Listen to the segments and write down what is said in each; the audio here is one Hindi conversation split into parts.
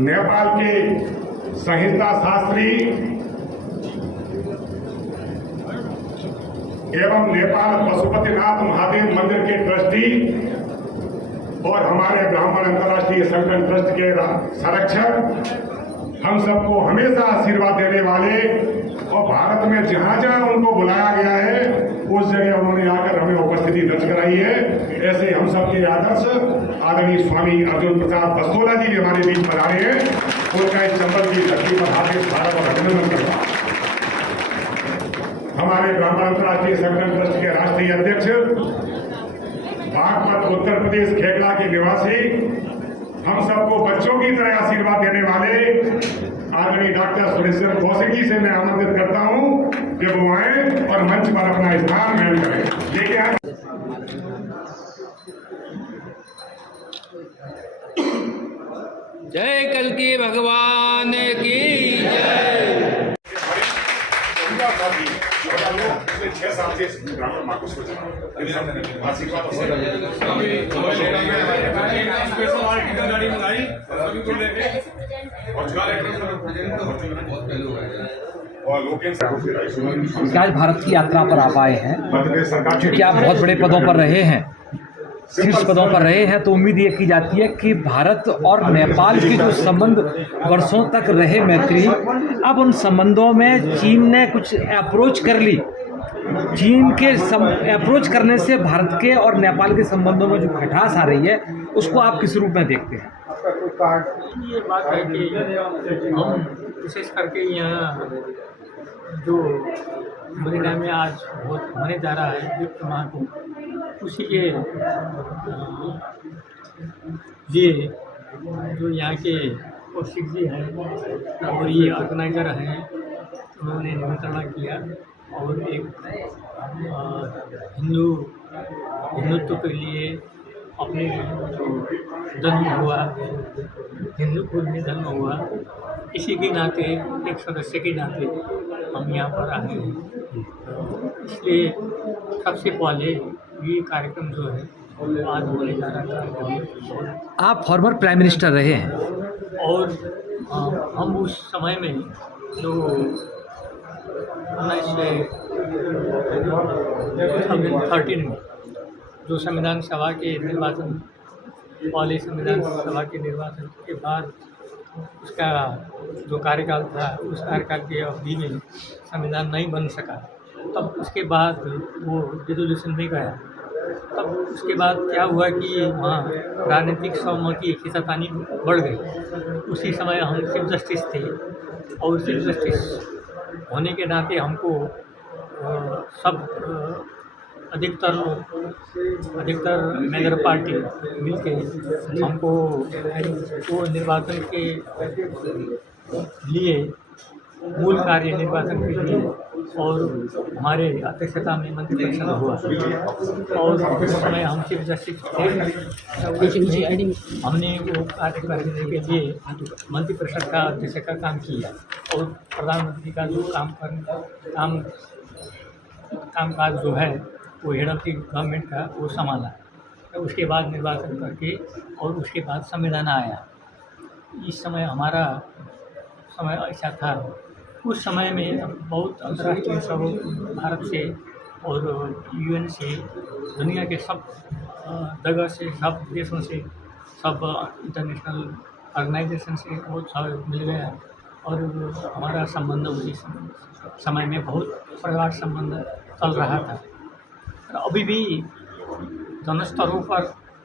नेपाल के संहिता शास्त्री एवं नेपाल पशुपतिनाथ महादेव मंदिर के ट्रस्टी और हमारे ब्राह्मण अंतर्राष्ट्रीय संगठन ट्रस्ट के संरक्षक, हम सबको हमेशा आशीर्वाद देने वाले और भारत में जहां जहां उनको बुलाया गया है उस जगह उन्होंने आकर हमें उपस्थिति दर्ज कराई है। ऐसे हम सबके आदर्श आदरणीय स्वामी अर्जुन प्रसाद बस्तोला जी भी हमारे बीच पधारे हैं। उनका इस चंबल की धरती पर हार्दिक स्वागत और अभिनंदन करता हूं। हमारे ब्राह्मण अंतर्राष्ट्रीय संगठन ट्रस्ट के राष्ट्रीय अध्यक्ष, बागपत उत्तर प्रदेश खेखला के निवासी, हम सबको बच्चों की तरह आशीर्वाद देने वाले आदरणीय डॉक्टर सुरेश्वर कौशिक जी से मैं आमंत्रित करता हूं कि वो आए और मंच पर अपना स्थान ग्रहण करें। ये क्या है? जय कल्कि भगवान की जय। 6 साल से ब्राह्मण माँ को आशीर्वाद आज भारत की यात्रा पर आप आए हैं, क्योंकि आप बहुत बड़े पदों पर रहे हैं, शीर्ष पदों पर रहे हैं, तो उम्मीद ये की जाती है कि भारत और नेपाल के जो संबंध वर्षों तक रहे मैत्री, अब उन संबंधों में चीन ने कुछ अप्रोच कर ली। चीन के अप्रोच करने से भारत के और नेपाल के संबंधों में जो खटास आ रही है, उसको आप किस रूप में देखते हैं? ये बात है कि हम विशेष करके यहाँ जो अमेरिका में आज बहुत होने जा रहा है युक्त महाकुंभ, उसी के लिए जो यहाँ के कौशिक जी हैं और ये ऑर्गेनाइज़र हैं, उन्होंने निमंत्रण किया और एक हिंदुत्व के लिए अपने जो जन्म हुआ, हिंदू कुल में जन्म हुआ, इसी के नाते, एक सदस्य के नाते हम यहाँ पर आए हैं। इसलिए सबसे पहले ये कार्यक्रम जो है आज होने जा रहा है। आप फॉर्मर प्राइम मिनिस्टर रहे हैं और हम उस समय में जो 2013 में जो संविधान सभा के निर्वाचन, पहले संविधान सभा के निर्वाचन के बाद उसका जो कार्यकाल था, उस कार्यकाल की अवधि में संविधान नहीं बन सका, तब उसके बाद वो रिजोल्यूशन में गया। तब उसके बाद क्या हुआ कि वहाँ राजनीतिक सहमति खींचातानी बढ़ गई। उसी समय हम चीफ जस्टिस थे और चीफ जस्टिस होने के नाते हमको सब अधिकतर मेजर पार्टी मिलके हमको वो निर्वाचन के लिए मूल कार्य निर्वाचन के लिए और हमारे अध्यक्षता में मंत्रिपरिषद हुआ और उस समय हम चीफ जस्टिस थे। हमने वो कार्य करने के लिए मंत्रिपरिषद का अध्यक्ष का काम किया और प्रधानमंत्री का जो कामकाज जो है वो हेड ऑफ द गवर्नमेंट का वो संभाला। तो उसके बाद निर्वाचन करके और उसके बाद संविधान आया। इस समय हमारा समय ऐसा था। उस समय में बहुत अंतर्राष्ट्रीय सहयोग भारत से और यूएन से, दुनिया के सब जगह से, सब देशों से, सब इंटरनेशनल ऑर्गेनाइजेशन से बहुत सहयोग मिल गया और हमारा संबंध उसी समय में बहुत प्रगाढ़ संबंध चल रहा था। अभी भी दोनों स्तरों पर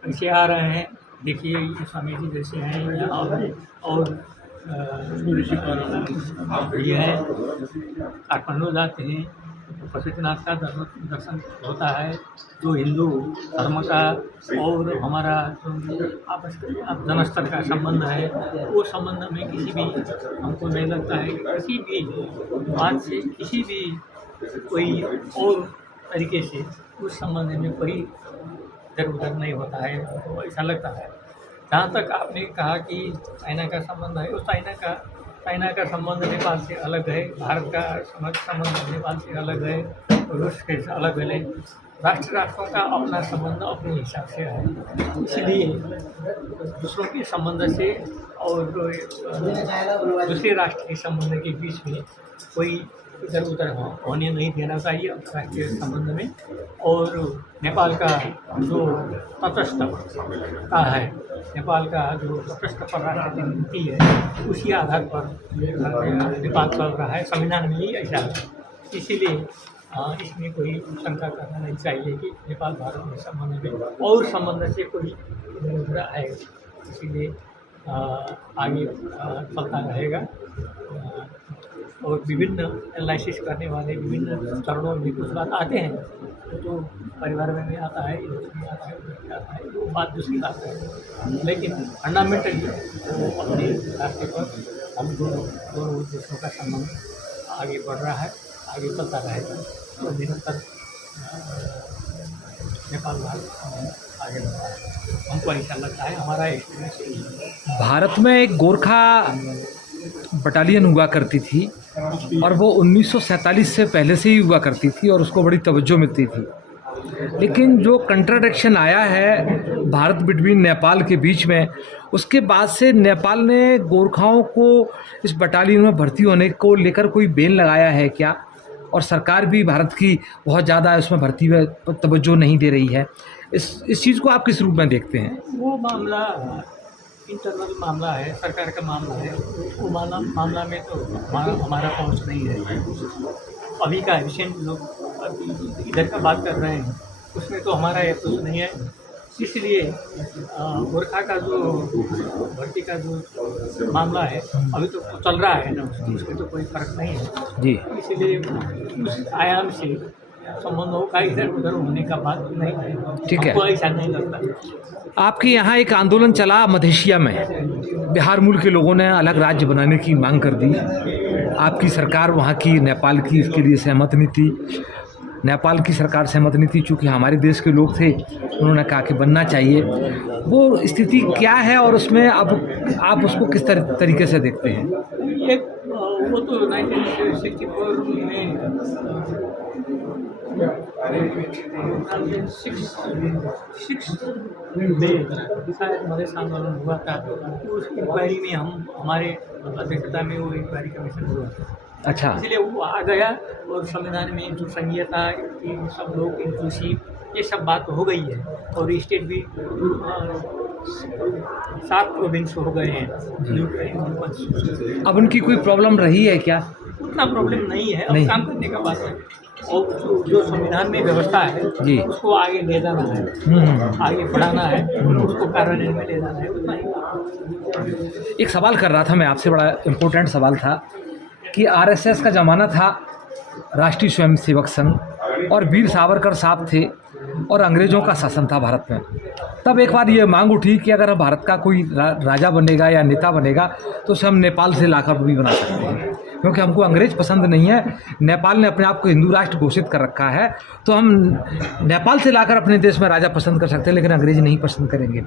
ऐसे आ रहे हैं। देखिए ये स्वामी जी जैसे हैं और ये है, काठमांडू जाते हैं, पशुपतिनाथ का दर्शन होता है, जो हिंदू धर्म का और हमारा जो आपस जन स्तर का संबंध है, वो संबंध में किसी भी हमको नहीं लगता है किसी भी बात से, किसी भी कोई और तरीके से उस संबंध में कोई इधर उधर नहीं होता है, तो ऐसा लगता है। जहाँ तक आपने कहा कि चाइना का संबंध है, उस चाइना का संबंध नेपाल से अलग है, भारत का संबंध नेपाल से अलग है, रूस के अलग है। राष्ट्रों का अपना संबंध अपने हिसाब से है, इसलिए दूसरों के संबंध से और दूसरे राष्ट्र के संबंध के बीच में कोई इधर उधर होने नहीं देना चाहिए अंतर्राष्ट्रीय संबंध में। और नेपाल का जो तटस्थता है, नेपाल का जो तटस्थ परराष्ट्र नीति है, उसी आधार पर नेपाल चल रहा है। संविधान में ही ऐसा है, इसीलिए इसमें कोई शंका करना नहीं चाहिए कि नेपाल भारत के संबंध में और संबंध से कोई मुद्दा है, इसीलिए आगे चलता रहेगा। और विभिन्न एनालिसिस करने वाले विभिन्न चरणों में कुछ बात आते हैं तो परिवार में भी आता है, इधर भी आता है, उधर भी आता है, वो बात दूसरी बात है। लेकिन फंडामेंटली वो अपने रास्ते पर हम दोनों देशों का संबंध आगे बढ़ रहा है, आगे चलता रहेगा और निरंतर नेपाल भारत आगे बढ़ रहा है। हमको ऐसा लगता है, हमारा एक्सपीरियंस यही है। भारत में एक गोरखा बटालियन हुआ करती थी और वो 1947 से पहले से ही हुआ करती थी और उसको बड़ी तवज्जो मिलती थी। लेकिन जो कंट्राडिक्शन आया है भारत बिटवीन नेपाल के बीच में, उसके बाद से नेपाल ने गोरखाओं को इस बटालियन में भर्ती होने को लेकर कोई बैन लगाया है क्या? और सरकार भी भारत की बहुत ज़्यादा उसमें भर्ती में तवज्जो नहीं दे रही है। इस चीज़ को आप किस रूप में देखते हैं? वो मामला इंटरनल मामला है, सरकार का मामला है। वो मामला में तो हमारा पहुंच नहीं है। अभी का रिसेंट लोग अभी इधर का बात कर रहे हैं, उसमें तो हमारा अप्रोच नहीं है। इसलिए गोरखा का जो भर्ती का जो मामला है अभी तो चल रहा है ना, उसमें तो कोई फर्क नहीं है जी। इसलिए उस आयाम से संबंधों का इधर उधर होने का बात नहीं है। ठीक है, हमको ऐसा नहीं लगता। आपके यहाँ एक आंदोलन चला मधेशिया में, बिहार मूल के लोगों ने अलग राज्य बनाने की मांग कर दी। आपकी सरकार वहाँ की, नेपाल की, इसके लिए सहमत नहीं थी। नेपाल की सरकार सहमत नहीं थी, चूँकि हमारे देश के लोग थे, उन्होंने कहा कि बनना चाहिए। वो स्थिति क्या है और उसमें अब आप उसको किस तरीके से देखते हैं? एक वो तो 1964 में 6 शायद मधेश आंदोलन हुआ था। उस इंक्वायरी में हमारे अध्यक्षता में वो इंक्वायरी कमीशन हुआ था। अच्छा, इसलिए वो आ गया और संविधान में जो संहिता की सब लोग इंक्लूसिव, ये सब बात हो गई है। और स्टेट भी 7 प्रोविंस हो गए हैं। अब उनकी कोई प्रॉब्लम रही है क्या? उतना प्रॉब्लम नहीं है, अब नहीं। काम करने का बात है। और जो संविधान में व्यवस्था है जी, उसको आगे ले जाना है, आगे बढ़ाना है, उसको कार्यान्वयन में ले जाना है, उतना ही। एक सवाल कर रहा था मैं आपसे, बड़ा इम्पोर्टेंट सवाल था कि आरएसएस का ज़माना था, राष्ट्रीय स्वयंसेवक संघ, और वीर सावरकर साहब थे और अंग्रेज़ों का शासन था भारत में। तब एक बार ये मांग उठी कि अगर भारत का कोई राजा बनेगा या नेता बनेगा तो उसे हम नेपाल से लाकर भी बना सकते हैं, क्योंकि हमको अंग्रेज़ पसंद नहीं है। नेपाल ने अपने आप को हिंदू राष्ट्र घोषित कर रखा है, तो हम नेपाल से लाकर अपने देश में राजा पसंद कर सकते हैं, लेकिन अंग्रेज़ नहीं पसंद करेंगे।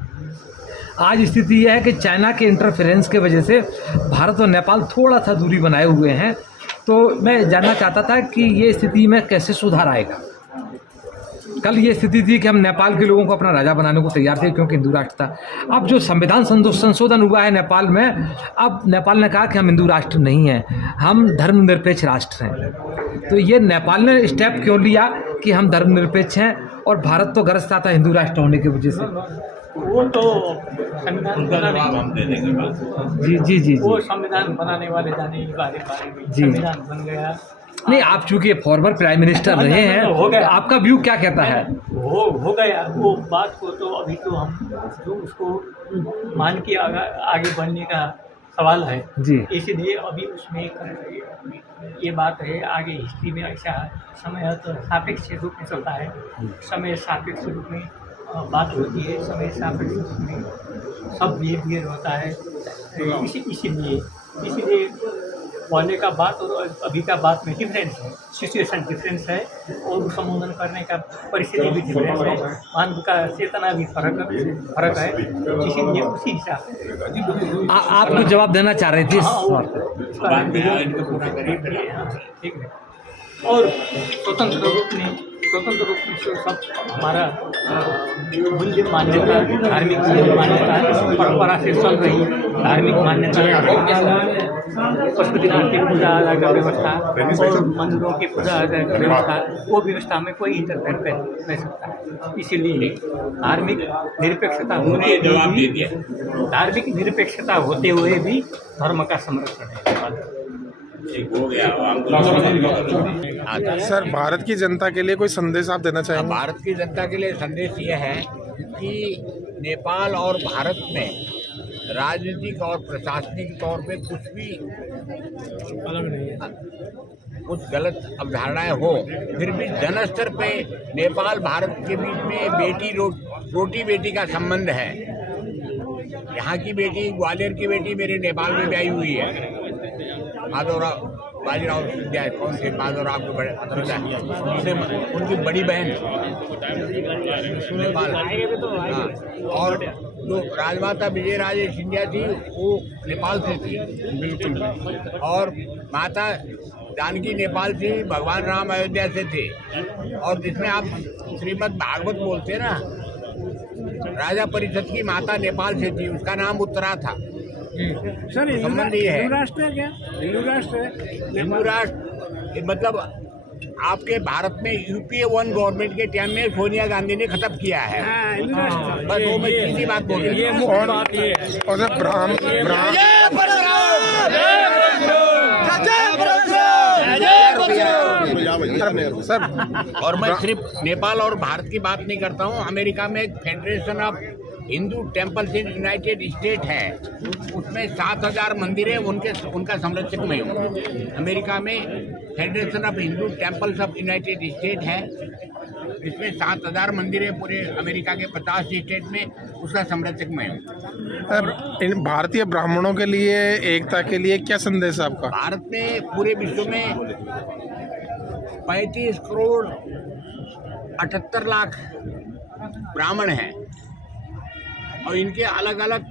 आज स्थिति यह है कि चाइना के इंटरफेरेंस के वजह से भारत और नेपाल थोड़ा सा दूरी बनाए हुए हैं। तो मैं जानना चाहता था कि ये स्थिति में कैसे सुधार आएगा। कल ये स्थिति थी कि हम नेपाल के लोगों को अपना राजा बनाने को तैयार थे, क्योंकि हिंदू राष्ट्र था। अब जो संविधान संशोधन हुआ है नेपाल में, अब नेपाल ने कहा कि हम हिंदू राष्ट्र नहीं हैं, हम धर्मनिरपेक्ष राष्ट्र हैं। तो ये नेपाल ने स्टेप क्यों लिया कि हम धर्मनिरपेक्ष हैं, और भारत तो गरजता था हिंदू राष्ट्र होने की वजह से? वो तो संविधान जी, वो संविधान बनाने वाले जाने के बारे में संविधान बन गया। नहीं, आप चूंकि फॉर्मर प्राइम मिनिस्टर रहे हैं, हो गया। आपका व्यू क्या कहता है? हो गया वो बात को, तो अभी तो हम जो उसको मान के आगे बढ़ने का सवाल है जी। इसलिए अभी उसमें ये बात है। आगे हिस्ट्री में ऐसा समय तो सापेक्ष रूप में चलता है, समय सापेक्ष रूप में बात होती है, समय सापेक्ष रूप में सब बिहेवियर होता है। इसीलिए पहले का बात और अभी का बात में डिफरेंस है, सिचुएशन डिफरेंस है, और संबोधन करने का परिस्थिति भी डिफरेंस है, मान का चेतना भी फर्क है। इसीलिए उसी हिसाब से आप कुछ जवाब देना चाह रहे थे? ठीक है। और स्वतंत्र रूप में स्वतंत्र रूप से सब हमारा मूल्य मान्यता, धार्मिक मान्यता परंपरा से चल रही धार्मिक मान्यता, पशुपति की पूजा आजा का व्यवस्था और मंदिरों की पूजा आजा का व्यवस्था, वो व्यवस्था में कोई इंटरफेयर कर नहीं सकता। इसीलिए धार्मिक निरपेक्षता होते हुए भी धर्म का संरक्षण है। सर, भारत की जनता के लिए कोई संदेश आप देना चाहेंगे? भारत की जनता के लिए संदेश यह है कि नेपाल और भारत में राजनीतिक और प्रशासनिक तौर पे कुछ गलत अवधारणाएं हो, फिर भी जन स्तर पे नेपाल भारत के बीच में रोटी बेटी का संबंध है। यहाँ की बेटी, ग्वालियर की बेटी मेरे नेपाल में ब्याही हुई है। बाजीराव सिंधिया, कौन से माधवराव को बड़े उनकी बड़ी बहन नेपाल, और जो राजमाता विजयराजे सिंधिया थी वो नेपाल से थी, बिल्कुल। और माता जानकी नेपाल से, भगवान राम अयोध्या से थे। और जिसमें आप श्रीमद् भागवत बोलते हैं ना, राजा परिषद की माता नेपाल से थी, उसका नाम उत्तरा था। सर, संबंध ये है। हिंदू राष्ट्र है क्या? हिंदू राष्ट्र है? हिंदू राष्ट्र मतलब आपके भारत में यूपीए 1 गवर्नमेंट के टाइम में सोनिया गांधी ने खत्म किया है। हिंदू राष्ट्र बस वो मैं सीधी बात बोल रही हूँ। और सर, और मैं सिर्फ नेपाल और भारत की बात नहीं करता हूँ। अमेरिका में एक federation of Hindu temples in United state है, उसमें 7000 मंदिर है, उनका संरक्षक मैं हूँ। अमेरिका में federation of Hindu temples of United state है, इसमें 7000 मंदिर है पूरे अमेरिका के 50 स्टेट में, उसका संरक्षक मैं हूँ। इन भारतीय ब्राह्मणों के लिए, एकता के लिए क्या संदेश है आपका? भारत में पूरे विश्व में 35 करोड़ 78 लाख ब्राह्मण हैं, और इनके अलग अलग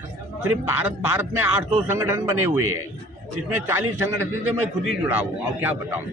सिर्फ भारत में 800 संगठन बने हुए हैं, जिसमें 40 संगठन से मैं खुद ही जुड़ा हूँ। और क्या बताऊँ।